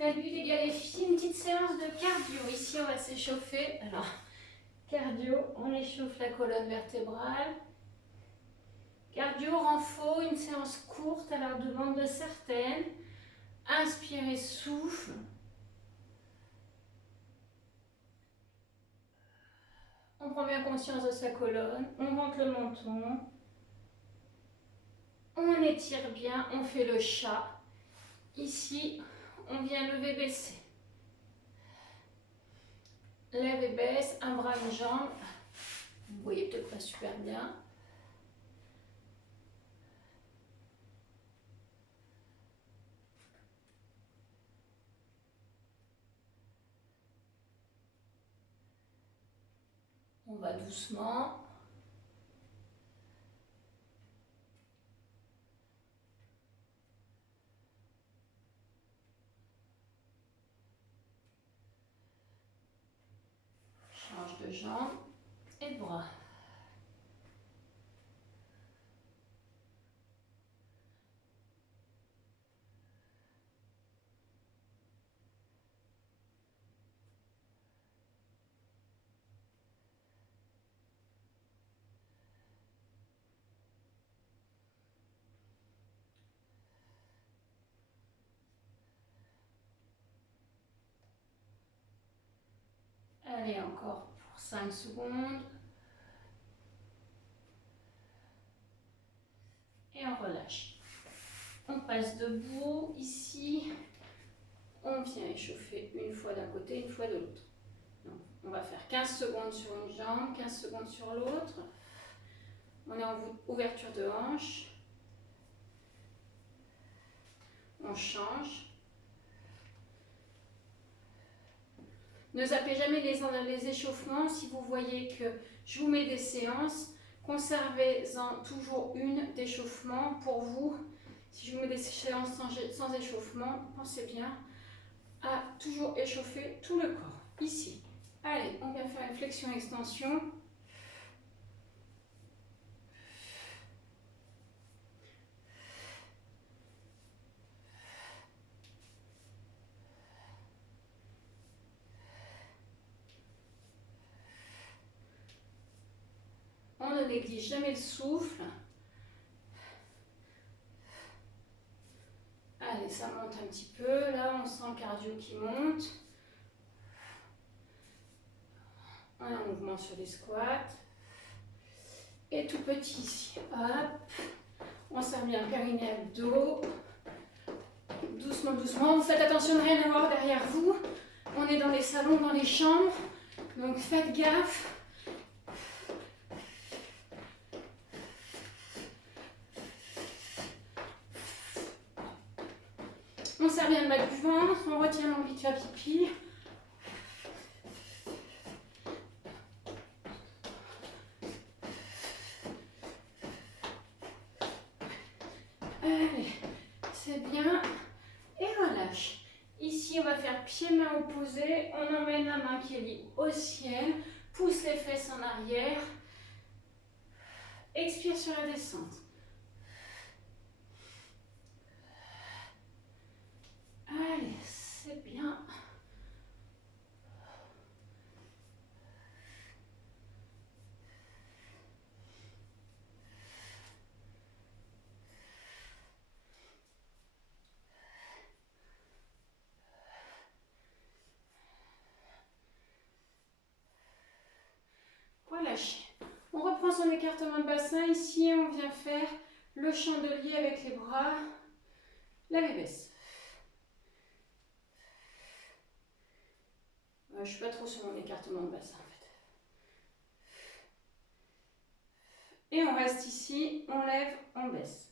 Salut les gars, les filles, une petite séance de cardio. Ici, on va s'échauffer. Alors, cardio, on échauffe la colonne vertébrale. Cardio, renfort, une séance courte à la demande de certaines. Inspirez, souffle. On prend bien conscience de sa colonne. On monte le menton. On étire bien, on fait le chat. Ici, on vient lever, baisser. Lève et baisse, un bras, une jambe. Vous voyez peut-être pas super bien. On va doucement. Change de jambe et de bras. Allez, encore pour 5 secondes. Et on relâche. On passe debout. Ici, on vient échauffer une fois d'un côté, une fois de l'autre. Donc, on va faire 15 secondes sur une jambe, 15 secondes sur l'autre. On est en ouverture de hanche. On change. Ne zappez jamais les échauffements. Si vous voyez que je vous mets des séances, conservez-en toujours une d'échauffement pour vous. Si je vous mets des séances sans échauffement, pensez bien à toujours échauffer tout le corps. Ici. Allez, on vient faire une flexion-extension. On ne néglige jamais le souffle. Allez, ça monte un petit peu. Là, on sent le cardio qui monte. On a un mouvement sur les squats. Et tout petit ici. Hop. On serre bien périnée, abdos. Doucement, doucement. Vous faites attention de rien avoir derrière vous. On est dans les salons, dans les chambres. Donc faites gaffe. On serre bien le bas du ventre. On retient l'envie de faire pipi. Allez, c'est bien. Et relâche. Ici, on va faire pied-main opposé. On emmène la main qui est libre au ciel. Pousse les fesses en arrière. Expire sur la descente. Allez, c'est bien. Relâchez. On reprend son écartement de bassin. Ici, on vient faire le chandelier avec les bras. Lève et baisse. Je ne suis pas trop sur mon écartement de bassin en fait. Et on reste ici, on lève, on baisse.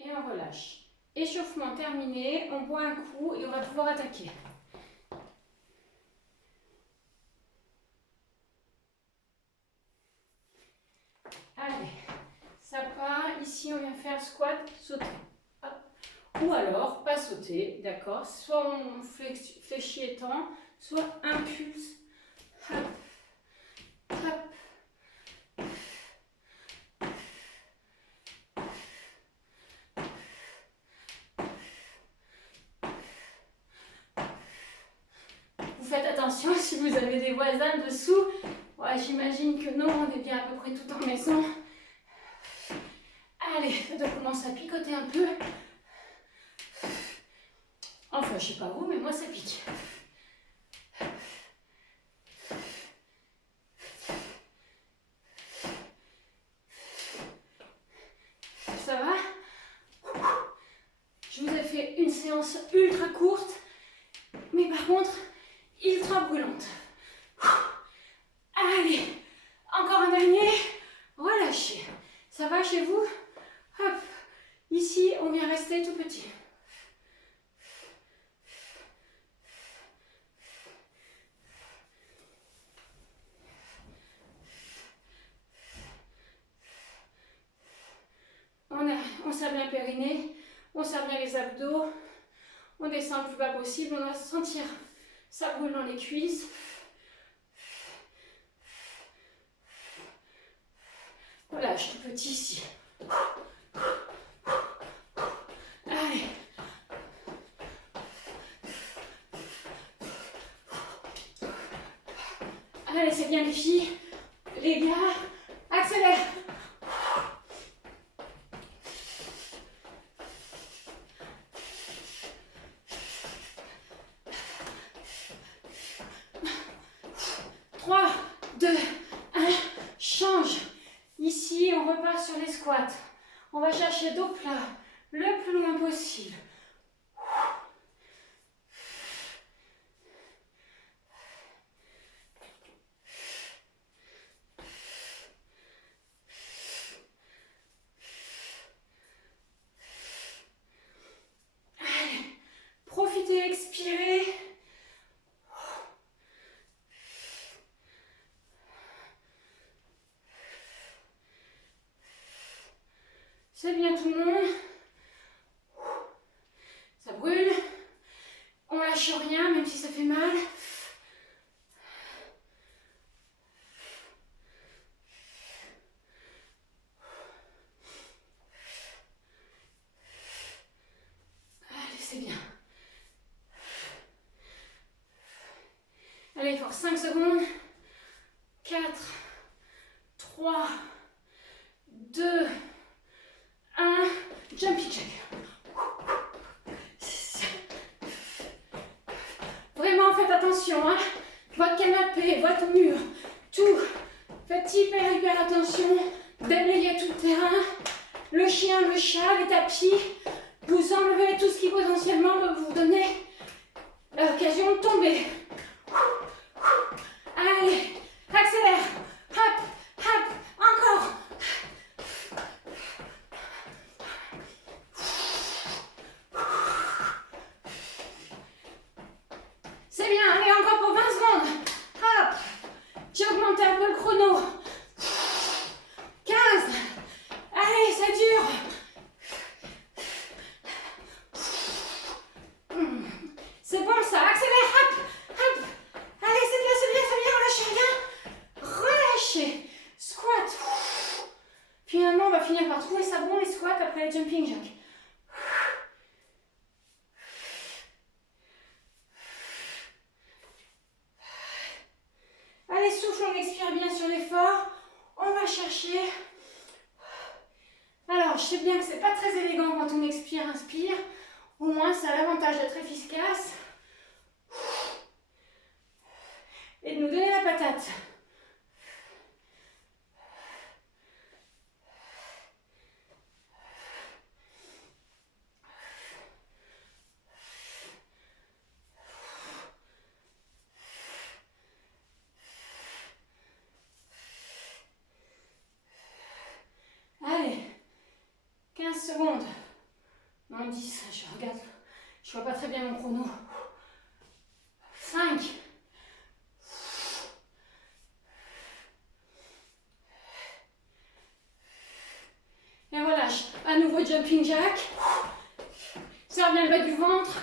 Et on relâche. Échauffement terminé, on boit un coup et on va pouvoir attaquer. Allez, ça part. Ici, on vient faire squat, sauter. Hop. Ou alors, pas sauter, d'accord? Soit on fléchit étend, soit impulse. Hop, hop. Vous faites attention si vous avez des voisins dessous. Ouais, j'imagine que non, on est bien à peu près tout en maison. Allez, ça doit commencer à picoter un peu. Enfin, je sais pas vous, mais moi ça pique. Ça va? Je vous ai fait une séance ultra courte, mais par contre, ultra brûlante. Allez, encore un dernier. Relâchez. Ça va chez vous? Hop. Ici, on vient rester tout petit. On serre bien le périnée, on serre bien les abdos, on descend le plus bas possible, on va sentir ça brûle dans les cuisses. Relâche tout petit ici. Allez. Allez, c'est bien les filles. Les gars, accélère. Sur les squats, on va chercher dos plat le plus loin possible. Allez, profitez, expirez. C'est bien tout le monde. Ça brûle. On lâche rien, même si ça fait mal. Allez, c'est bien. Allez, force 5 secondes. 4, 3, 2, 1. Jumpy jack. Vraiment, faites attention, hein. Votre canapé, votre mur, tout. Faites hyper attention. Déblayez tout le terrain. Le chien, le chat, les tapis. Vous enlevez tout ce qui potentiellement peut vous donner l'occasion de tomber. Allez, accélère. Hop, hop, encore. C'est bien, allez, encore pour 20 secondes. Hop, j'ai augmenté un peu le chrono. 15. Allez, ça dure. C'est bon ça, accélère, hop, hop. Allez, c'est bien, relâchez. Squat. Finalement, on va finir par trouver ça bon les squats après les jumping jacks. Allez, souffle, on expire bien sur l'effort. On va chercher. Alors, je sais bien que c'est pas très élégant quand on expire, inspire. Au moins, ça a l'avantage d'être efficace. Et de nous donner la patate. Allez, 15 secondes. Non, 10, je regarde. Je vois pas très bien mon chrono. 5. Et voilà, à nouveau jumping jack. Serre bien le bas du ventre.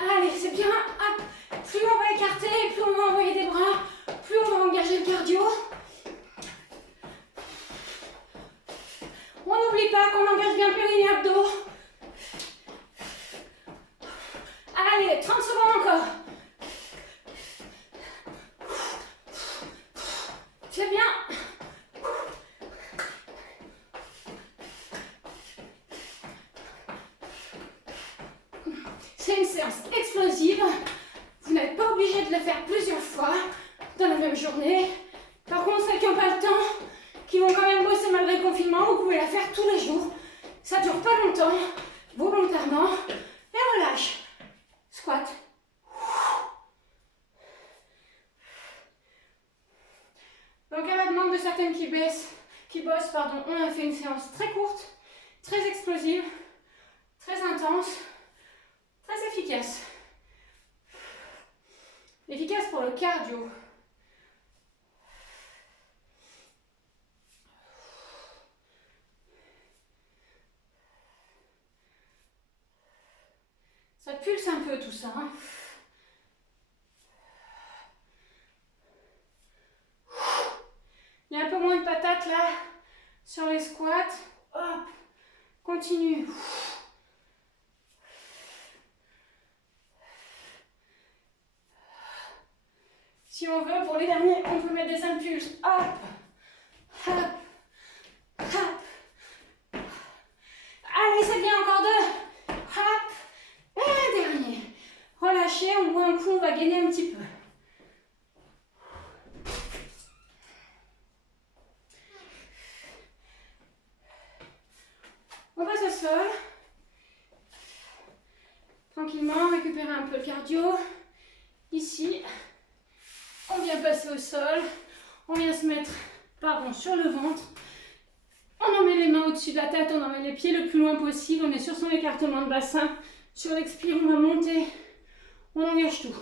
Allez, c'est bien. Hop. Plus on va écarter, plus on va envoyer des bras, plus on va engager le cardio. On n'oublie pas qu'on engage bien périnée abdos. Allez, 30 secondes encore. C'est bien. C'est une séance explosive. Vous n'êtes pas obligé de le faire plusieurs fois dans la même journée. Par contre, celles qui n'ont pas le temps, qui vont quand même bosser malgré le confinement, vous pouvez la faire tous les jours. Ça dure pas longtemps, volontairement. Et relâche. Squat. Donc à la demande de certaines qui bossent, pardon, on a fait une séance très courte, très explosive, très intense, très efficace. Efficace pour le cardio. Ça pulse un peu tout ça. Hein. Il y a un peu moins de patates là sur les squats. Hop, continue. Si on veut, pour les derniers, on peut mettre des impulses. Hop, hop, hop. Allez, c'est bien, encore deux. Hop, et un dernier. Relâchez, on boit un coup, on va gainer un petit peu. On passe au sol. Tranquillement, récupérer un peu le cardio. Ici, on vient passer au sol. On vient se mettre, sur le ventre. On emmène les mains au-dessus de la tête, on emmène les pieds le plus loin possible. On est sur son écartement de bassin. Sur l'expire, on va monter. On engage tout.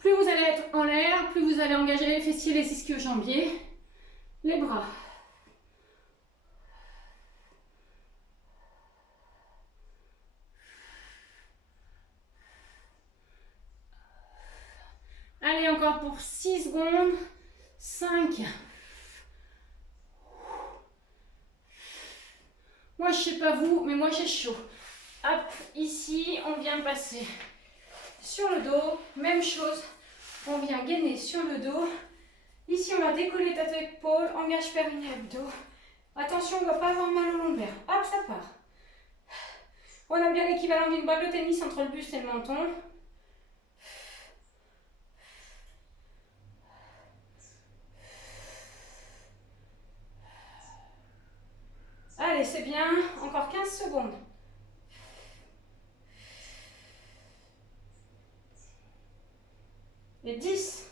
Plus vous allez être en l'air, plus vous allez engager les fessiers, les ischio-jambiers, les bras. Allez, encore pour 6 secondes. 5. Moi, je sais pas vous, mais moi, j'ai chaud. Hop, ici, on vient passer sur le dos. Même chose, on vient gainer sur le dos. Ici, on va décoller tête et épaule, engage périnée abdos. Attention, on ne va pas avoir mal au lombaire. Hop, ça part. On a bien l'équivalent d'une balle de tennis entre le buste et le menton. Allez, c'est bien. Encore 15 secondes. Et 10.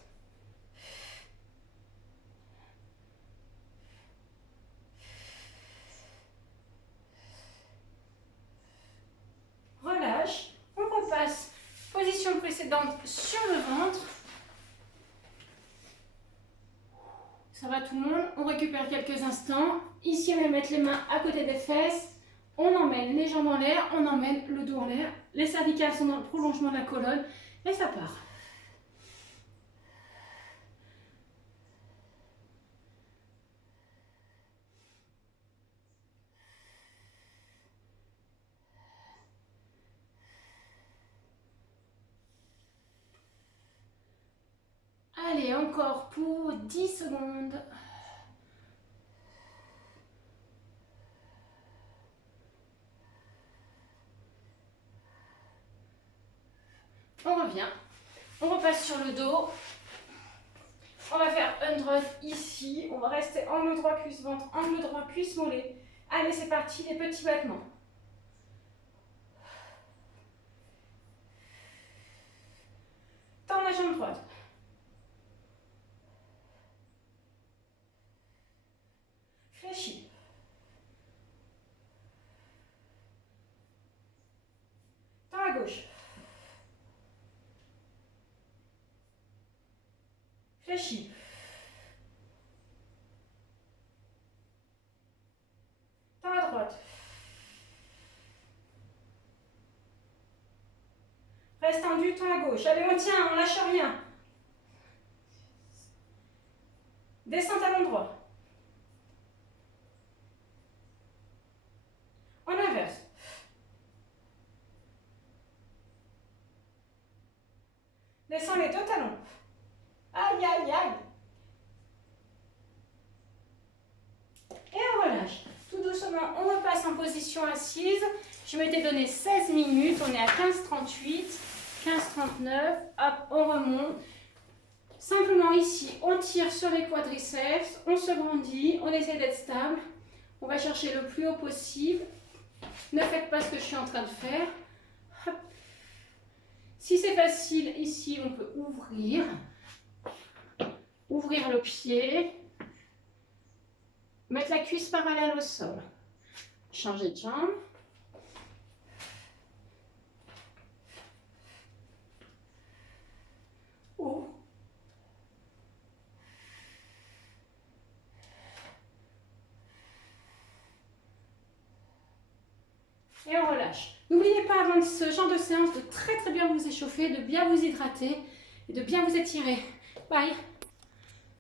Relâche. On repasse. Position précédente sur le ventre. Ça va tout le monde? On récupère quelques instants. Ici, on va mettre les mains à côté des fesses. On emmène les jambes en l'air. On emmène le dos en l'air. Les cervicales sont dans le prolongement de la colonne. Et ça part. Allez, encore pour 10 secondes. On revient. On repasse sur le dos. On va faire un drop ici. On va rester angle droit cuisse ventre, angle droit cuisse mollet. Allez, c'est parti, les petits battements. Tends la jambe droite. Fléchis. Tends la gauche. Fléchis. Tends à droite. Reste tendu, tends à gauche. Allez, on tient, on lâche rien. Descends talon droit. En inverse. Descends les deux talons. Aïe, aïe, aïe. Et on relâche. Tout doucement, on repasse en position assise. Je m'étais donné 16 minutes. On est à 15,38, 15,39. Hop, on remonte. Simplement ici, on tire sur les quadriceps, on se grandit, on essaie d'être stable. On va chercher le plus haut possible. Ne faites pas ce que je suis en train de faire. Hop. Si c'est facile, ici, on peut ouvrir le pied, mettre la cuisse parallèle au sol, changer de jambe. Ou et on relâche. N'oubliez pas avant ce genre de séance de très bien vous échauffer, de bien vous hydrater et de bien vous étirer. Bye.